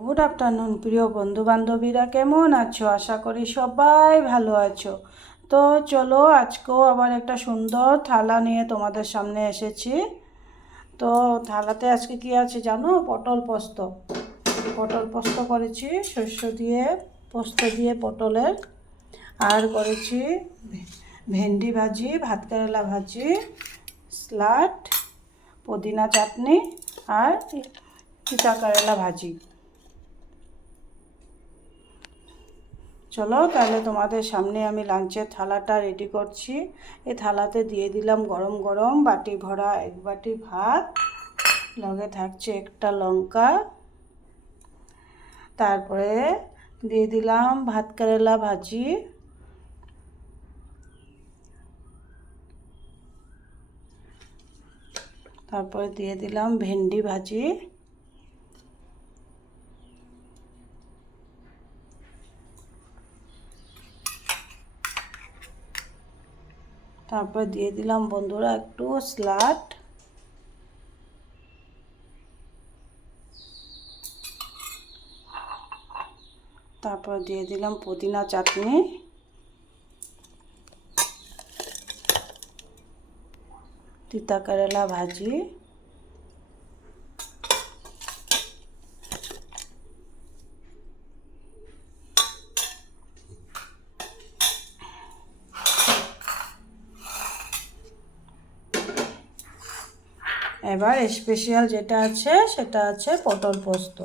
Good afternoon প্রিয় বন্ধু বান্ধবীরা, কেমন আছো? আশা করি সবাই ভালো আছো। তো চলো, আজকেও আবার একটা সুন্দর থালা নিয়ে তোমাদের সামনে এসেছি। তো থালাতে আজকে কি আছে জানো? পটল পোস্ত। পটল পোস্ত করেছি শস্য দিয়ে, পোস্ত দিয়ে পটলের। আর করেছি ভেন্ডি ভাজি, ভাত কেরেলা ভাজি, স্যালাড, পুদিনা চাটনি আর তিতা কেরেলা ভাজি। চলো তাহলে তোমাদের সামনে আমি লাঞ্চের থালাটা রেডি করছি। এই থালাতে দিয়ে দিলাম গরম গরম বাটি ভরা 1 বাটি ভাত, লগে থাকছে একটা লঙ্কা, তারপরে দিয়ে দিলাম ভাত কেরেলা ভাজি, তারপরে দিয়ে দিলাম ভেন্ডি ভাজি, তারপর দিয়ে দিলাম বন্ধুরা একটু স্যালাড, তারপর দিয়ে দিলাম পুদিনা চাটনি, তিতা কেরেলা ভাজি, এবার স্পেশাল যেটা আছে সেটা আছে পটল পোস্ত।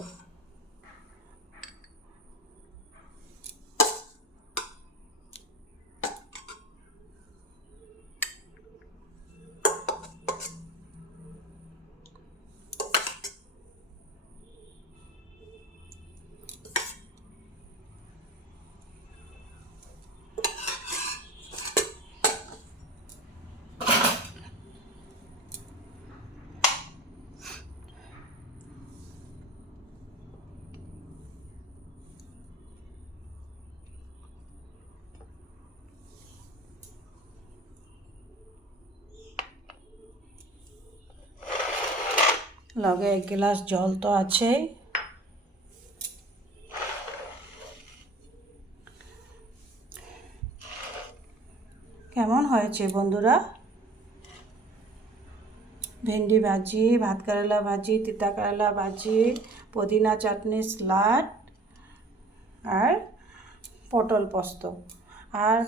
লগে 1 গ্লাস জল তো আছেই। কেমন হয়েছে বন্ধুরা? ভেন্ডি ভাজি, ভাত কেরেলা ভাজি, তিতা কেরেলা ভাজি, পুদিনা চাটনি, স্যালাড আর পটল পোস্ত। আর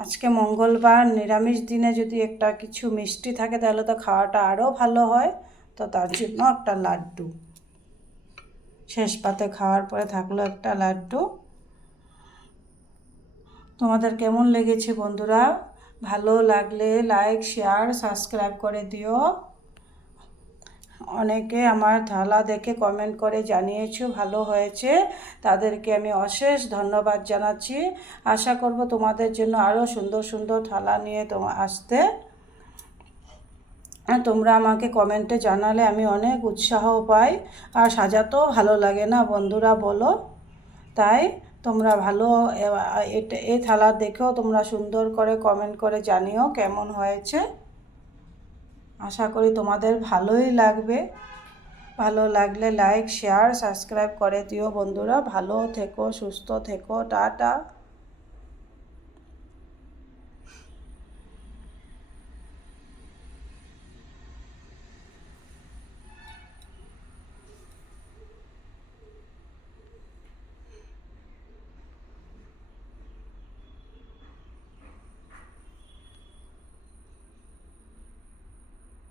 আজকে মঙ্গলবার, নিরামিষ দিনে যদি একটা কিছু মিষ্টি থাকে তাহলে তো খাওয়াটা আরও ভালো হয়। তো তার জন্য একটা লাড্ডু শেষ পাতে খাওয়ার পরে থাকলো একটা লাড্ডু। তোমাদের কেমন লেগেছে বন্ধুরা? ভালো লাগলে লাইক, শেয়ার, সাবস্ক্রাইব করে দিও। অনেকে আমার থালা দেখে কমেন্ট করে জানিয়েছো ভালো হয়েছে, তাদেরকে আমি অশেষ ধন্যবাদ জানাচ্ছি। আশা করব তোমাদের জন্য আরও সুন্দর সুন্দর থালা নিয়ে আসতে। তোমরা আমাকে কমেন্টে জানালে আমি অনেক উৎসাহ পাই, আর সাজাতেও ভালো লাগে না বন্ধুরা, বলো? তাই তোমরা ভালো এই থালা দেখেও তোমরা সুন্দর করে কমেন্ট করে জানিও কেমন হয়েছে। আশা করি তোমাদের ভালোই লাগবে। ভালো লাগলে লাইক, শেয়ার, সাবস্ক্রাইব করে দিও বন্ধুরা। ভালো থেকো, সুস্থ থেকো, টাটা।